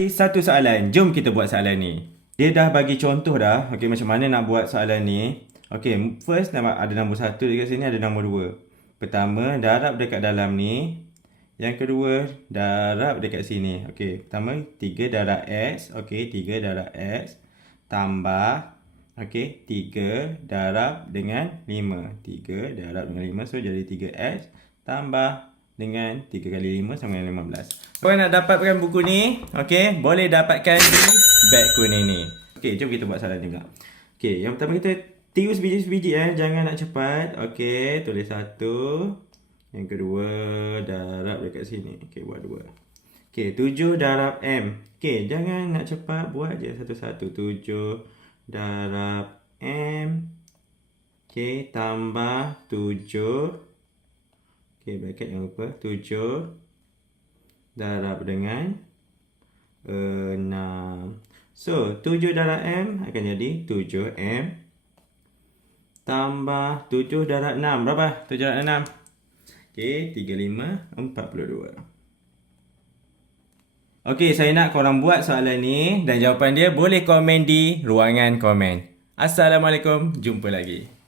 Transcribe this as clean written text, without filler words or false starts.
bagi satu soalan. Jom kita buat soalan ni. Dia dah bagi contoh dah. Okey, macam mana nak buat soalan ni. Okey, first ada nombor 1 dekat sini, ada nombor 2. Pertama, darab dekat dalam ni. Yang kedua, darab dekat sini. Okey, pertama 3 darab X. Okey, 3 darab X. Tambah. Okey, 3 darab dengan 5. 3 darab dengan 5. So, jadi 3X. Tambah dengan 3 kali 5 sama dengan 15. Korang nak dapatkan buku ni, okey, boleh dapatkan di beg kuning ni. Okey, jom kita buat soalan juga. Okey, yang pertama kita tiru sebiji-sebiji jangan nak cepat. Okey, tulis 1. Yang kedua, darab dekat sini. Okey, buat 2. Okey, 7 darab M. Okey, jangan nak cepat, buat je satu-satu. 7 darab M. Okey, tambah 7. Okey, bracket jangan lupa. 7 darab dengan 6. So, 7 darab M akan jadi 7M. Tambah 7 darab 6. Berapa? 7 darab 6. Okey, 35, 42. Okey, saya nak korang buat soalan ni. Dan jawapan dia boleh komen di ruangan komen. Assalamualaikum. Jumpa lagi.